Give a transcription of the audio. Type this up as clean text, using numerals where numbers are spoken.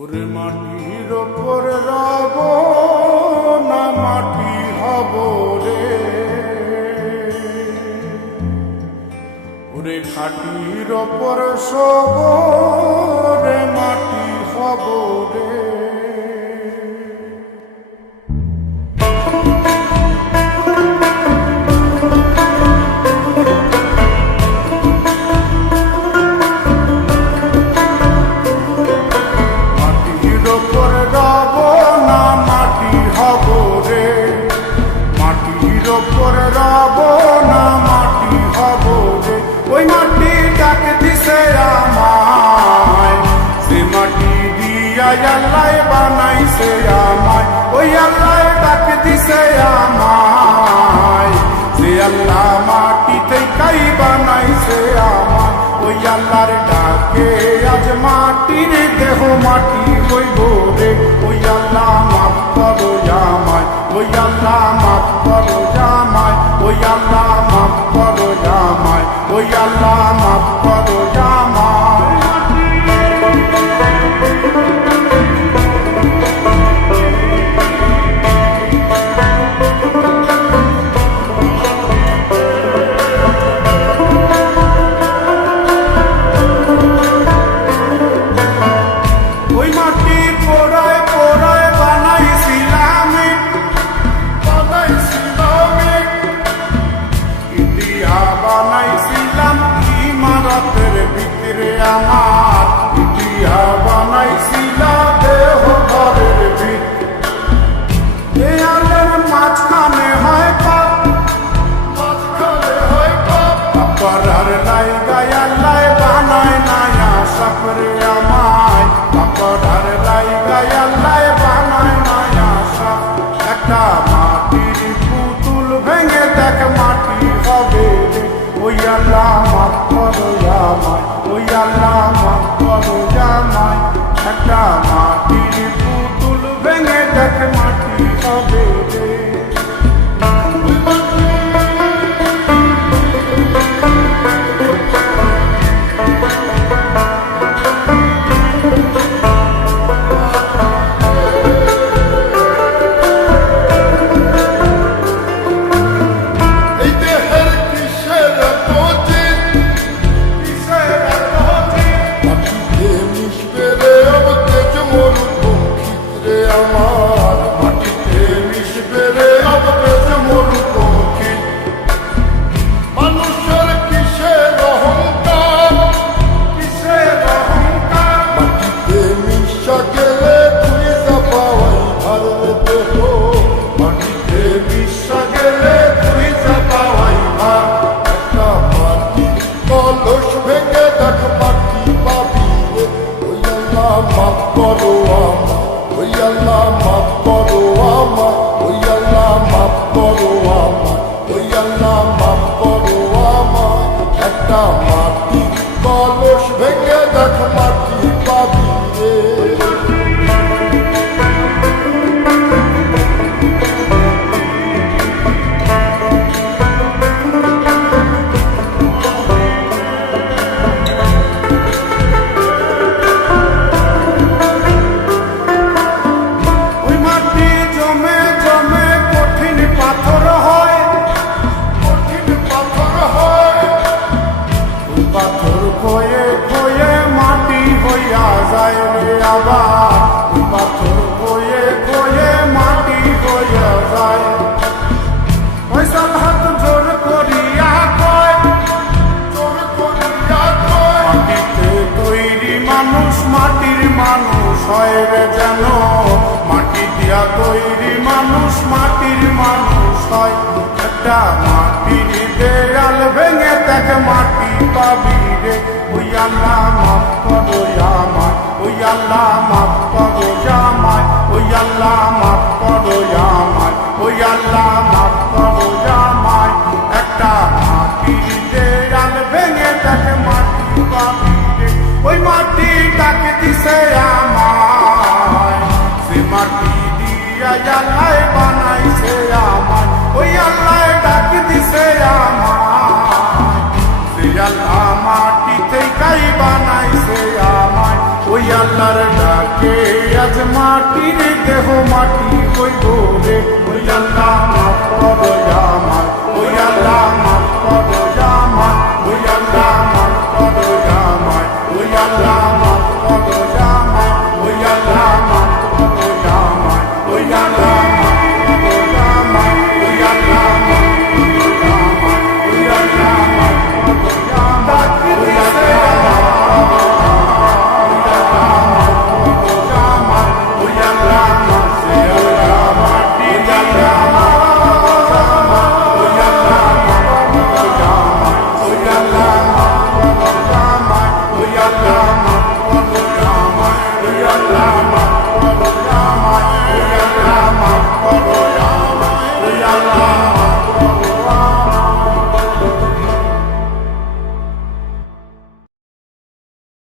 ওরে মাটির ওপর রব না মাটি হব রে, ওরে খাটির ওপর সব রে মাটি হব রে। ওই মাটি ডাক দিছে আমায়, সে মাটি দিয়া আল্লাহ বানাইছে আমায়। ওই আল্লাহ ডাক দিছে আমায়, সে আল্লাহ মাটি থেকেই বানাইছে আমায়। ওই আল্লাহর ডাকে আজ মাটির দেহ মাটি হইব রে। ওই আল্লাহ মাফ করো আমায়, ওই আল্লাহ মাফ করো আমায়, ওই আল্লাহ মাফ করো আমায়, ওই আল্লাহ মাফ করো আমায়। ওই মাটি পোড়ায় পোড়ায় বানাইছিলাম ইন্ডিয়া, বানাইছিলাম ইমারতের ভিতরে আমার ইন্ডিয়া, বানাইছিল দেহ ঘরের ভিতরে। আলের মাঝখানে হয় পাপ, মাঝখানে হয় পাপ, পাপার লাইগায় আল্লাহ বানায় নায়া সাপরে আমায়, পাপার লাইগায় আল্লাহ বানায় নায়া সাপ। একটা মাটির পুতুল ভেঙে দেখ মাটি হবে রে। ওই আল্লাহ মাফ করো আমায়, ওই আল্লাহ মাফ করো আমায়। একটা মাটির পুতুল ভেঙে দেখ মাটি হবে রে। মাফ করো আমায়, ওই আল্লাহ মাফ করো আমায়, ওই আল্লাহ মাফ করো আমায়, ওই আল্লাহ মাফ করো আমায়। একটা মাটি কলস ভেঙে দেখ মাটি পাবি রে। পাথর খয়ে খয়ে মাটি হইয়া যায় রে আবার, পাথর খয়ে খয়ে মাটি হইয়া যায়। ফয়সাল হাত জোর করিয়া কয়, জোর করিয়া কয়, মাটিতে তৈরি মানুষ মাটির মানুষ হয় রে যেন। মাটি দিয়া তৈরি মানুষ মাটির মানুষ হয়। একটা মাটির দেয়াল ভেঙে দেখ মাটি পাবি রে। ওই আল্লাহ মাফ করো আমায়, ওই আল্লাহ মাফ করো আমায়, ওই আল্লাহ মাফ করো আমায়, ওই আল্লাহ মাফ করো আমায়। একটা মাটির দেয়াল ভেঙে দেখ মাটি পাবি রে। ওই মাটি ডাক দিছে আমায়, সে মাটি দিয়া আল্লাহ বানাইছে আমায়। ওই আল্লাহ ডাক দিছে আমায়, সে আল্লাহ মাটি থেকেই বানাইছে আমায়। ওই আল্লাহর ডাকে আজ মাটির দেহ মাটি হইব রে ওই আল্লাহ মাফ করো